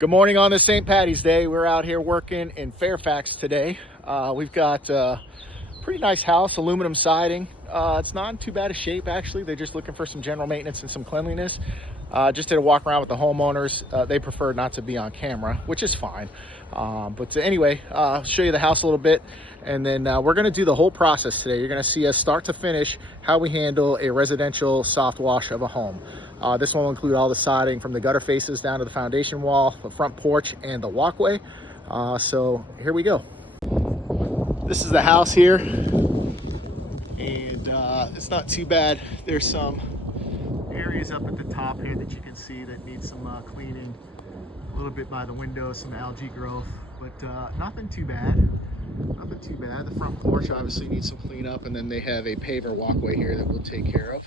Good morning on this St. Patty's Day. We're out here working in Fairfax today. We've got a pretty nice house, aluminum siding. It's not in too bad a shape, actually. They're just looking for some general maintenance and some cleanliness. Just did a walk around with the homeowners. They prefer not to be on camera, which is fine. Anyway, I'll show you the house a little bit, and then we're going to do the whole process today. You're going to see us start to finish how we handle a residential soft wash of a home. This one will include all the siding from the gutter faces down to the foundation wall, the front porch, and the walkway. So here we go. This is the house here, and it's not too bad. There's some areas up at the top here that you can see that need some cleaning. A little bit by the window, some algae growth, but nothing too bad. Nothing too bad. The front porch obviously needs some cleanup, and then they have a paver walkway here that we'll take care of.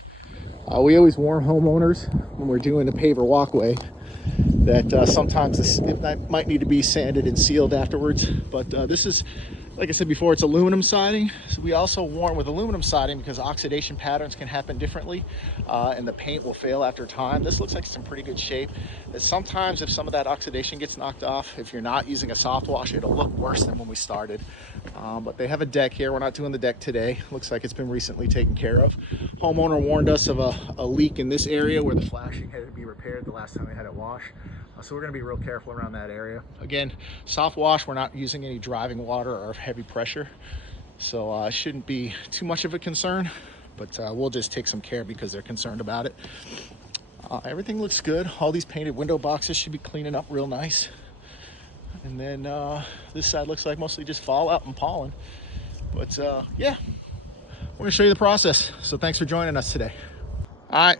We always warn homeowners when we're doing the paver walkway that sometimes it might need to be sanded and sealed afterwards, but this is, like I said before, it's aluminum siding. So we also warn with aluminum siding because oxidation patterns can happen differently, and the paint will fail after time. This looks like it's in pretty good shape. Sometimes if some of that oxidation gets knocked off, if you're not using a soft wash, it'll look worse than when we started. But they have a deck here. We're not doing the deck today. Looks like it's been recently taken care of. Homeowner warned us of a leak in this area where the flashing had to be repaired the last time we had it washed. So we're going to be real careful around that area. Again, soft wash, we're not using any driving water or heavy pressure, so it shouldn't be too much of a concern, but we'll just take some care because they're concerned about it. Everything looks good. All these painted window boxes should be cleaning up real nice. And then this side looks like mostly just fallout and pollen. But yeah, we're going to show you the process. So thanks for joining us today. All right.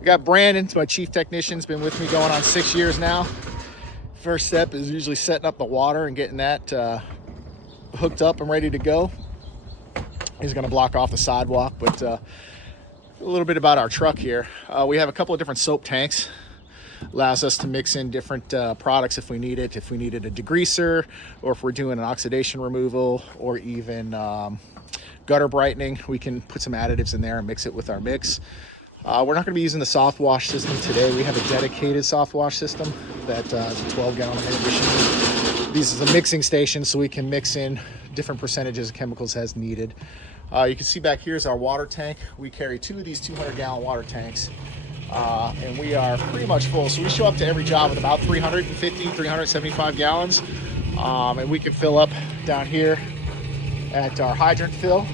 We got Brandon, my chief technician. Has been with me going on 6 years now. First step is usually setting up the water and getting that hooked up and ready to go. He's going to block off the sidewalk, but a little bit about our truck here. We have a couple of different soap tanks. Allows us to mix in different products if we need it. If we needed a degreaser, or if we're doing an oxidation removal, or even gutter brightening, we can put some additives in there and mix it with our mix. We're not going to be using the soft wash system today. We have a dedicated soft wash system that is a 12 gallon a minute machine. This is a mixing station, so we can mix in different percentages of chemicals as needed. You can see back here is our water tank. We carry 2 of these 200 gallon water tanks, and we are pretty much full. So we show up to every job with about 350, 375 gallons, and we can fill up down here at our hydrant fill.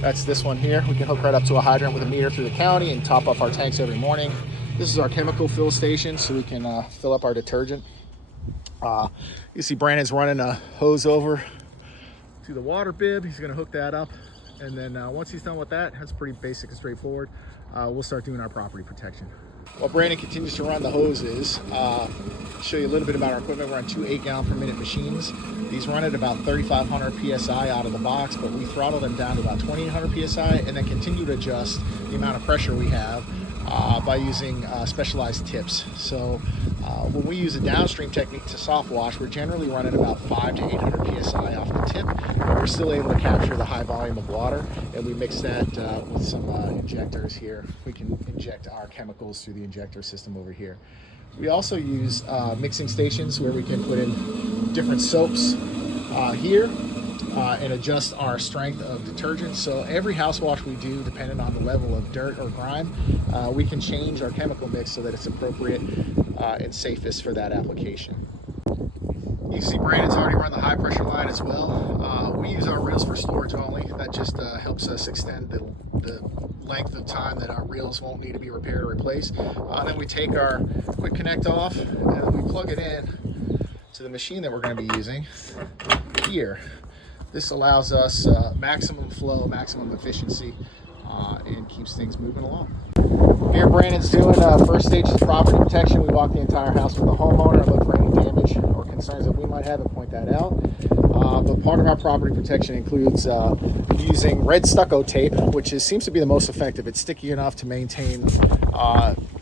That's this one here. We can hook right up to a hydrant with a meter through the county and top up our tanks every morning. This is our chemical fill station, so we can fill up our detergent. You see Brandon's running a hose over to the water bib. He's gonna hook that up. And then once he's done with that, that's pretty basic and straightforward. We'll start doing our property protection. While Brandon continues to run the hoses, show you a little bit about our equipment. We're on 2 8 gallon per minute machines. These run at about 3,500 PSI out of the box, but we throttle them down to about 2,800 PSI and then continue to adjust the amount of pressure we have by using specialized tips. So when we use a downstream technique to soft wash, we're generally running about 500 to 800 PSI off the tip, but we're still able to capture the high volume of water, and we mix that with some injectors here. We can inject our chemicals through the injector system over here. We also use mixing stations where we can put in different soaps here and adjust our strength of detergent. So every house wash we do, depending on the level of dirt or grime, we can change our chemical mix so that it's appropriate and safest for that application. You see Brandon's already run the high pressure line as well. We use our reels for storage only. That just helps us extend the length of time that our reels won't need to be repaired or replaced. Then we take our quick connect off and we plug it in to the machine that we're going to be using here. This allows us maximum flow, maximum efficiency, and keeps things moving along. Here Brandon's doing first stage of property protection. We walk the entire house with the homeowner and look for any damage or concerns that we might have and point that out. But part of our property protection includes using red stucco tape, which seems to be the most effective. It's sticky enough to maintain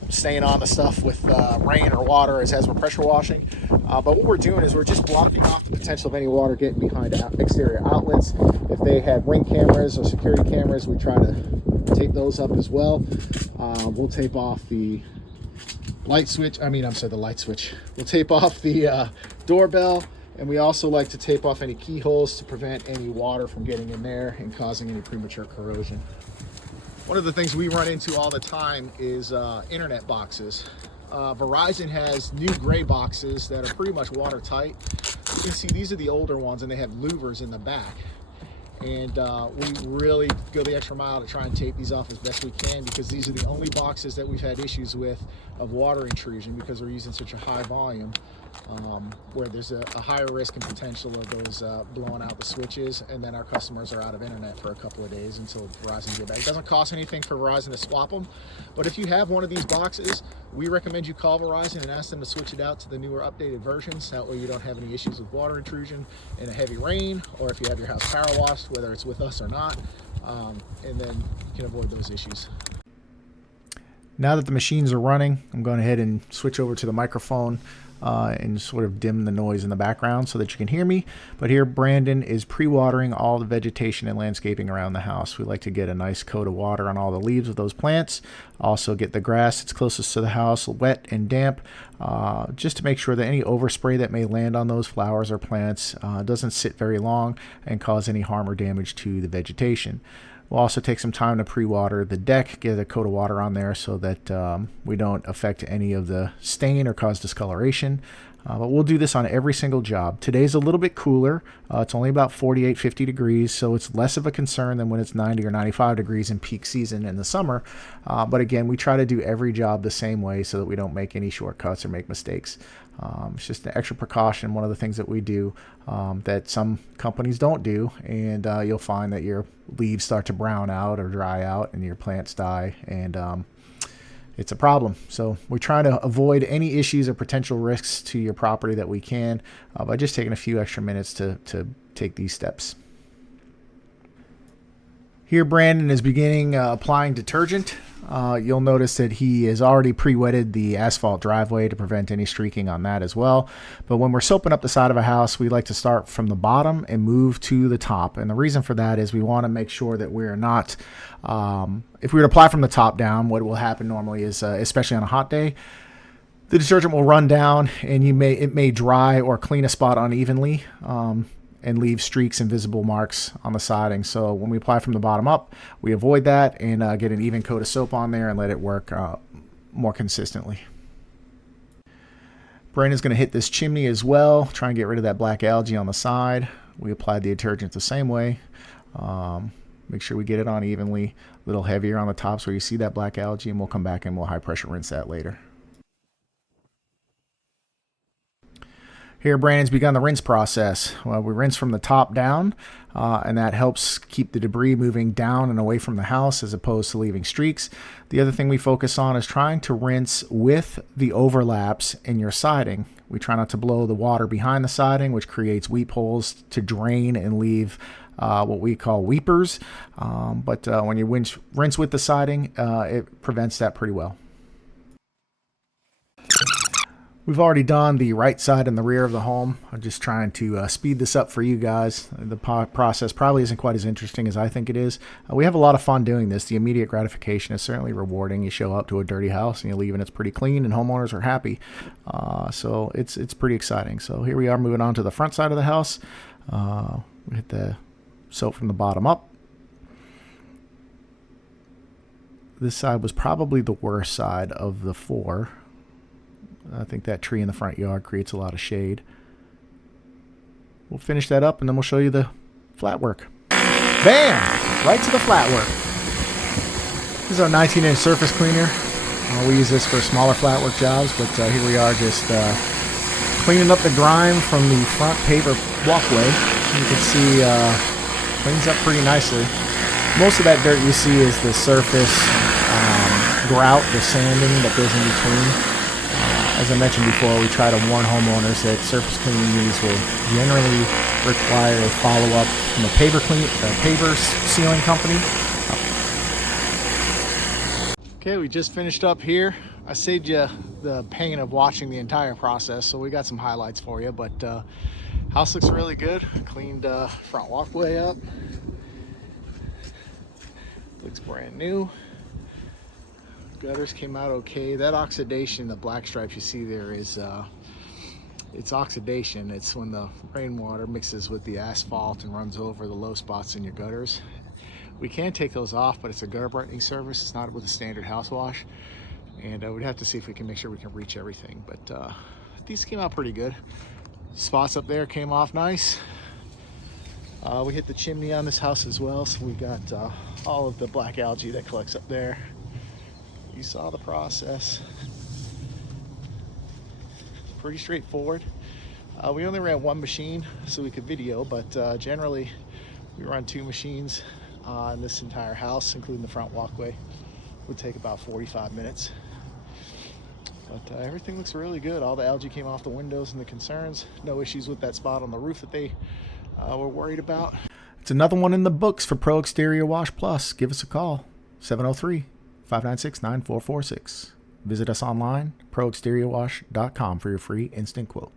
staying on the stuff with rain or water as we're pressure washing. But what we're doing is we're just blocking off the potential of any water getting behind exterior outlets. If they had ring cameras or security cameras, we try to tape those up as well. We'll tape off the light switch. I'm sorry, the light switch. We'll tape off the doorbell, and we also like to tape off any keyholes to prevent any water from getting in there and causing any premature corrosion. One of the things we run into all the time is internet boxes. Verizon has new gray boxes that are pretty much watertight. You can see these are the older ones, and they have louvers in the back. And we really go the extra mile to try and tape these off as best we can, because these are the only boxes that we've had issues with of water intrusion, because we're using such a high volume, where there's a higher risk and potential of those blowing out the switches, and then our customers are out of internet for a couple of days until Verizon get back. It doesn't cost anything for Verizon to swap them, but if you have one of these boxes, we recommend you call Verizon and ask them to switch it out to the newer updated versions. That way you don't have any issues with water intrusion in a heavy rain, or if you have your house power washed, whether it's with us or not, and then you can avoid those issues. Now that the machines are running, I'm going ahead and switch over to the microphone and sort of dim the noise in the background so that you can hear me. But here Brandon is pre-watering all the vegetation and landscaping around the house. We like to get a nice coat of water on all the leaves of those plants. Also get the grass that's closest to the house wet and damp, just to make sure that any overspray that may land on those flowers or plants doesn't sit very long and cause any harm or damage to the vegetation. We'll also take some time to pre-water the deck, get a coat of water on there so that we don't affect any of the stain or cause discoloration. But we'll do this on every single job. Today's a little bit cooler. It's only about 48, 50 degrees, so it's less of a concern than when it's 90 or 95 degrees in peak season in the summer. But again, we try to do every job the same way so that we don't make any shortcuts or make mistakes. It's just an extra precaution, one of the things that we do that some companies don't do, and you'll find that your leaves start to brown out or dry out and your plants die, and it's a problem. So we try to avoid any issues or potential risks to your property that we can by just taking a few extra minutes to take these steps. Here Brandon is beginning applying detergent. You'll notice that he has already pre-wetted the asphalt driveway to prevent any streaking on that as well. But when we're soaping up the side of a house, we like to start from the bottom and move to the top. And the reason for that is we want to make sure that we're not, if we were to apply from the top down, what will happen normally is, especially on a hot day, the detergent will run down and it may dry or clean a spot unevenly. And leave streaks and visible marks on the siding. So when we apply from the bottom up, we avoid that and get an even coat of soap on there and let it work more consistently. Brandon's going to hit this chimney as well, try and get rid of that black algae on the side. We applied the detergent the same way. Make sure we get it on evenly, a little heavier on the tops where you see that black algae, and we'll come back and we'll high pressure rinse that later. Here, Brandon's begun the rinse process. Well, we rinse from the top down, and that helps keep the debris moving down and away from the house as opposed to leaving streaks. The other thing we focus on is trying to rinse with the overlaps in your siding. We try not to blow the water behind the siding, which creates weep holes to drain and leave what we call weepers. But when you rinse with the siding, it prevents that pretty well. We've already done the right side and the rear of the home. I'm just trying to speed this up for you guys. The process probably isn't quite as interesting as I think it is. We have a lot of fun doing this. The immediate gratification is certainly rewarding. You show up to a dirty house and you leave and it's pretty clean and homeowners are happy. So it's pretty exciting. So here we are moving on to the front side of the house. We hit the soap from the bottom up. This side was probably the worst side of the four. I think that tree in the front yard creates a lot of shade. We'll finish that up and then we'll show you the flat work. Bam! Right to the flat work. This is our 19-inch surface cleaner. We use this for smaller flat work jobs, but here we are just cleaning up the grime from the front paver walkway. You can see cleans up pretty nicely. Most of that dirt you see is the surface grout, the sanding that goes in between. As I mentioned before, we try to warn homeowners that surface cleaning needs will generally require a follow-up from a paver sealing company. Okay, we just finished up here. I saved you the pain of watching the entire process, so we got some highlights for you. But house looks really good. Cleaned front walkway up. Looks brand new. Gutters came out okay. That oxidation, the black stripes you see there is it's oxidation. It's when the rainwater mixes with the asphalt and runs over the low spots in your gutters. We can take those off, but it's a gutter brightening service. It's not with a standard house wash. And we'd have to see if we can make sure we can reach everything. But these came out pretty good. Spots up there came off nice. We hit the chimney on this house as well, so we got all of the black algae that collects up there. You saw the process. Pretty straightforward. We only ran one machine so we could video, but generally we run 2 machines in this entire house, including the front walkway. Would take about 45 minutes. But everything looks really good. All the algae came off the windows and the concerns. No issues with that spot on the roof that they were worried about. It's another one in the books for Pro Exterior Wash Plus. Give us a call, 703-596-9446. Visit us online, proexteriorwash.com, for your free instant quote.